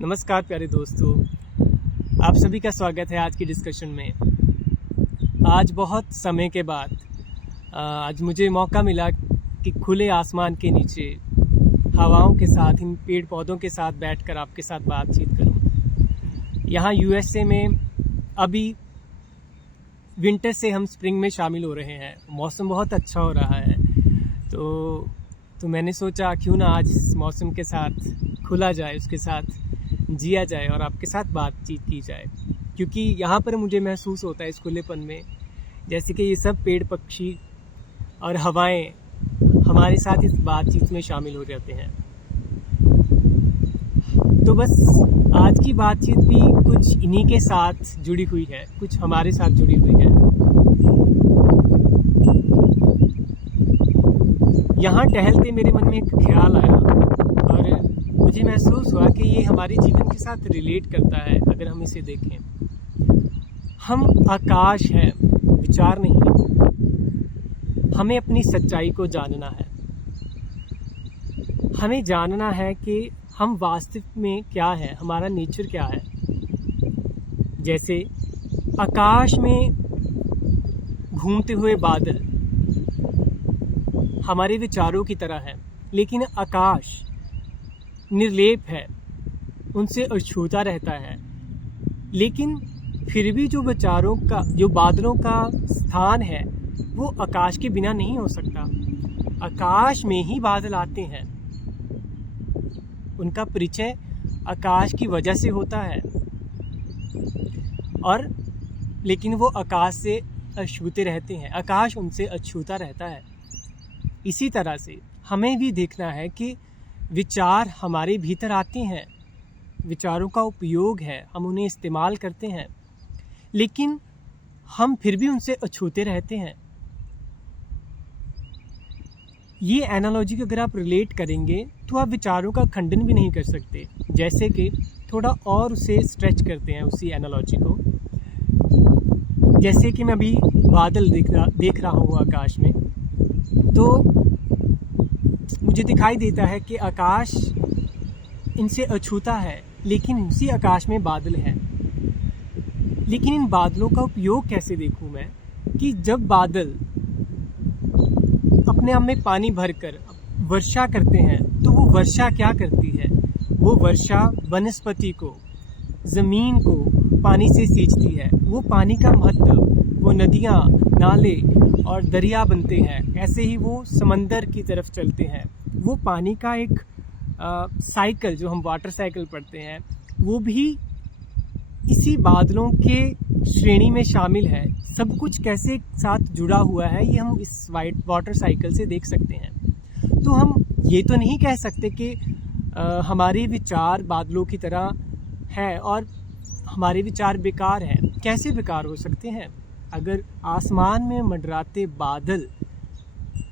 नमस्कार प्यारे दोस्तों, आप सभी का स्वागत है आज की डिस्कशन में। आज बहुत समय के बाद आज मुझे मौका मिला कि खुले आसमान के नीचे हवाओं के साथ, इन पेड़ पौधों के साथ बैठकर आपके साथ बातचीत करूं। यहाँ यूएसए में अभी विंटर से हम स्प्रिंग में शामिल हो रहे हैं। मौसम बहुत अच्छा हो रहा है, तो मैंने सोचा क्यों ना आज इस मौसम के साथ खुला जाए, उसके साथ जिया जाए और आपके साथ बातचीत की जाए। क्योंकि यहाँ पर मुझे महसूस होता है इस खुलेपन में, जैसे कि ये सब पेड़ पक्षी और हवाएं हमारे साथ इस बातचीत में शामिल हो जाते हैं। तो बस आज की बातचीत भी कुछ इन्हीं के साथ जुड़ी हुई है, कुछ हमारे साथ जुड़ी हुई है। यहाँ टहलते मेरे मन में एक ख्याल आया और मुझे महसूस हुआ कि ये हमारे जीवन के साथ रिलेट करता है। अगर हम इसे देखें, हम आकाश हैं, विचार नहीं। हमें अपनी सच्चाई को जानना है। हमें जानना है कि हम वास्तव में क्या है, हमारा नेचर क्या है। जैसे आकाश में घूमते हुए बादल हमारे विचारों की तरह है, लेकिन आकाश निर्लेप है, उनसे अछूता रहता है। लेकिन फिर भी जो विचारों का, जो बादलों का स्थान है, वो आकाश के बिना नहीं हो सकता। आकाश में ही बादल आते हैं, उनका परिचय आकाश की वजह से होता है, और लेकिन वो आकाश से अछूते रहते हैं, आकाश उनसे अछूता रहता है। इसी तरह से हमें भी देखना है कि विचार हमारे भीतर आते हैं, विचारों का उपयोग है, हम उन्हें इस्तेमाल करते हैं, लेकिन हम फिर भी उनसे अछूते रहते हैं। ये एनालॉजी को अगर आप रिलेट करेंगे तो आप विचारों का खंडन भी नहीं कर सकते। जैसे कि थोड़ा और उसे स्ट्रेच करते हैं उसी एनालॉजी को। जैसे कि मैं अभी बादल देख रहा हूँ आकाश में, तो मुझे दिखाई देता है कि आकाश इनसे अछूता है, लेकिन उसी आकाश में बादल हैं। लेकिन इन बादलों का उपयोग कैसे देखूं मैं, कि जब बादल अपने आप में पानी भरकर वर्षा करते हैं, तो वो वर्षा क्या करती है? वो वर्षा वनस्पति को, जमीन को पानी से सींचती है। वो पानी का महत्व, वो नदियाँ, नाले और दरिया बनते हैं, ऐसे ही वो समंदर की तरफ चलते हैं। वो पानी का एक साइकिल, जो हम वाटर साइकिल पढ़ते हैं, वो भी इसी बादलों के श्रेणी में शामिल है। सब कुछ कैसे साथ जुड़ा हुआ है, ये हम इस वाटर साइकिल से देख सकते हैं। तो हम ये तो नहीं कह सकते कि हमारे विचार बादलों की तरह है और हमारे विचार बेकार हैं। कैसे बेकार हो सकते हैं? अगर आसमान में मंडराते बादल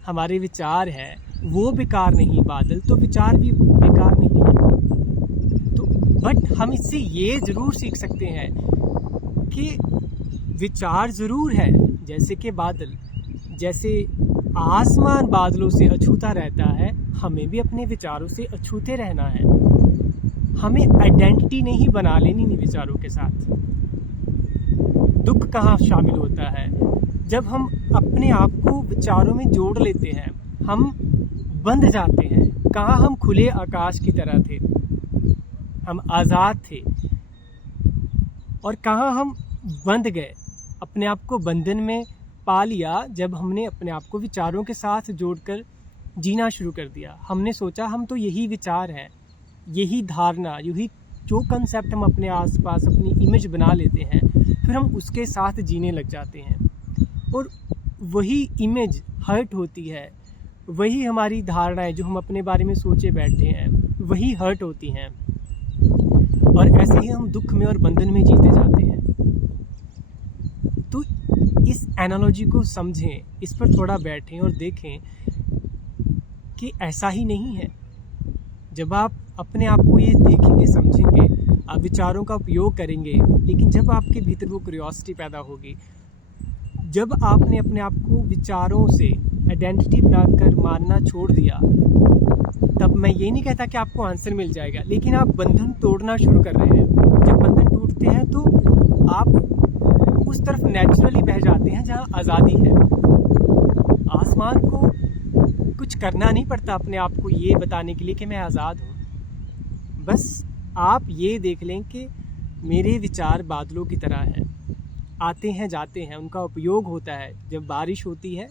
हमारे विचार हैं, वो बेकार नहीं बादल, तो विचार भी बेकार नहीं है। तो बट हम इससे ये ज़रूर सीख सकते हैं कि विचार ज़रूर है, जैसे कि बादल, जैसे आसमान बादलों से अछूता रहता है, हमें भी अपने विचारों से अछूते रहना है। हमें आइडेंटिटी नहीं बना लेनी इन विचारों के साथ। दुख कहाँ शामिल होता है? जब हम अपने आप को विचारों में जोड़ लेते हैं, हम बंध जाते हैं। कहाँ हम खुले आकाश की तरह थे, हम आज़ाद थे, और कहाँ हम बंध गए, अपने आप को बंधन में पा लिया जब हमने अपने आप को विचारों के साथ जोड़कर जीना शुरू कर दिया। हमने सोचा हम तो यही विचार हैं, यही धारणा, यही जो कंसेप्ट हम अपने आसपास अपनी इमेज बना लेते हैं, फिर हम उसके साथ जीने लग जाते हैं, और वही इमेज हर्ट होती है। वही हमारी धारणाएं जो हम अपने बारे में सोचे बैठे हैं, वही हर्ट होती हैं, और ऐसे ही हम दुख में और बंधन में जीते जाते हैं। तो इस एनालॉजी को समझें, इस पर थोड़ा बैठें और देखें कि ऐसा ही नहीं है। जब आप अपने आप को ये देखेंगे, समझेंगे, आप विचारों का उपयोग करेंगे, लेकिन जब आपके भीतर वो क्यूरियोसिटी पैदा होगी, जब आपने अपने आप को विचारों से आइडेंटिटी बनाकर मानना छोड़ दिया, तब मैं ये नहीं कहता कि आपको आंसर मिल जाएगा, लेकिन आप बंधन तोड़ना शुरू कर रहे हैं। जब बंधन टूटते हैं तो आप उस तरफ नेचुरली बह जाते हैं जहाँ आज़ादी है। आसमान को कुछ करना नहीं पड़ता अपने आप को ये बताने के लिए कि मैं आज़ाद हूँ। बस आप ये देख लें कि मेरे विचार बादलों की तरह हैं, आते हैं जाते हैं, उनका उपयोग होता है। जब बारिश होती है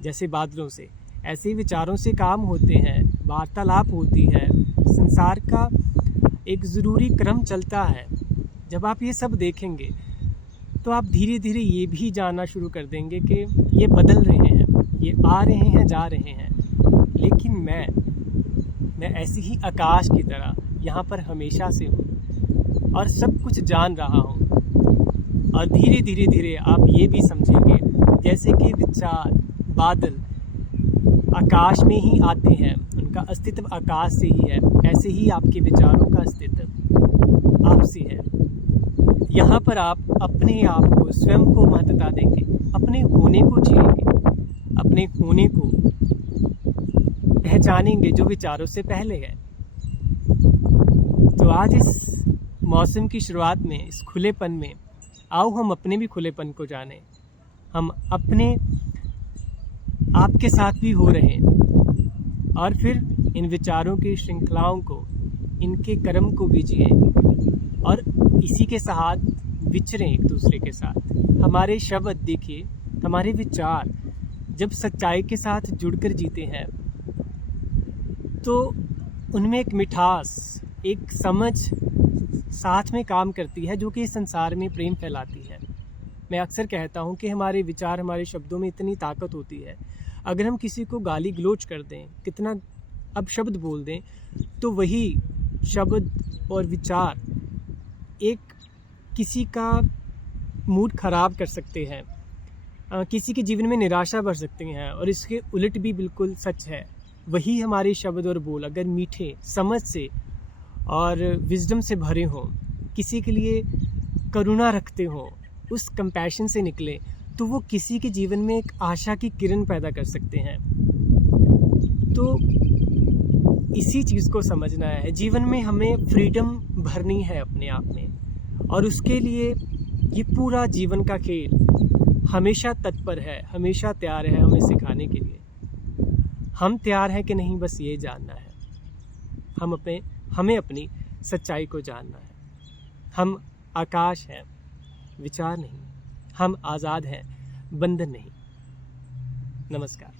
जैसे बादलों से, ऐसे ही विचारों से काम होते हैं, वार्तालाप होती है, संसार का एक ज़रूरी क्रम चलता है। जब आप ये सब देखेंगे तो आप धीरे धीरे ये भी जानना शुरू कर देंगे कि ये बदल रहे हैं, ये आ रहे हैं, जा रहे हैं, लेकिन मैं ऐसी ही आकाश की तरह यहाँ पर हमेशा से हूँ और सब कुछ जान रहा हूँ। और धीरे धीरे धीरे आप ये भी समझेंगे जैसे कि विचार बादल आकाश में ही आते हैं, उनका अस्तित्व आकाश से ही है, ऐसे ही आपके विचारों का अस्तित्व आपसे है। यहाँ पर आप अपने आप को, स्वयं को महत्वता देंगे, अपने होने को जिएंगे, अपने होने को पहचानेंगे जो विचारों से पहले है। तो आज इस मौसम की शुरुआत में, इस खुलेपन में, आओ हम अपने भी खुलेपन को जानें। हम अपने आपके साथ भी हो रहे हैं और फिर इन विचारों की श्रृंखलाओं को, इनके कर्म को भी जिए और इसी के साथ विचरें एक दूसरे के साथ। हमारे शब्द देखिए, हमारे विचार जब सच्चाई के साथ जुड़कर जीते हैं तो उनमें एक मिठास, एक समझ साथ में काम करती है जो कि इस संसार में प्रेम फैलाती है। मैं अक्सर कहता हूँ कि हमारे विचार, हमारे शब्दों में इतनी ताकत होती है। अगर हम किसी को गाली गलौज कर दें, कितना अपशब्द बोल दें, तो वही शब्द और विचार एक किसी का मूड ख़राब कर सकते हैं, किसी के जीवन में निराशा भर सकते हैं। और इसके उलट भी बिल्कुल सच है। वही हमारे शब्द और बोल अगर मीठे, समझ से और विजडम से भरे हों, किसी के लिए करुणा रखते हों, उस कंपैशन से निकले, तो वो किसी के जीवन में एक आशा की किरण पैदा कर सकते हैं। तो इसी चीज़ को समझना है। जीवन में हमें फ्रीडम भरनी है अपने आप में, और उसके लिए ये पूरा जीवन का खेल हमेशा तत्पर है, हमेशा तैयार है हमें सिखाने के लिए। हम तैयार हैं कि नहीं, बस ये जानना है। हमें अपनी सच्चाई को जानना है। हम आकाश हैं, विचार नहीं। हम आज़ाद हैं, बंधन नहीं। नमस्कार।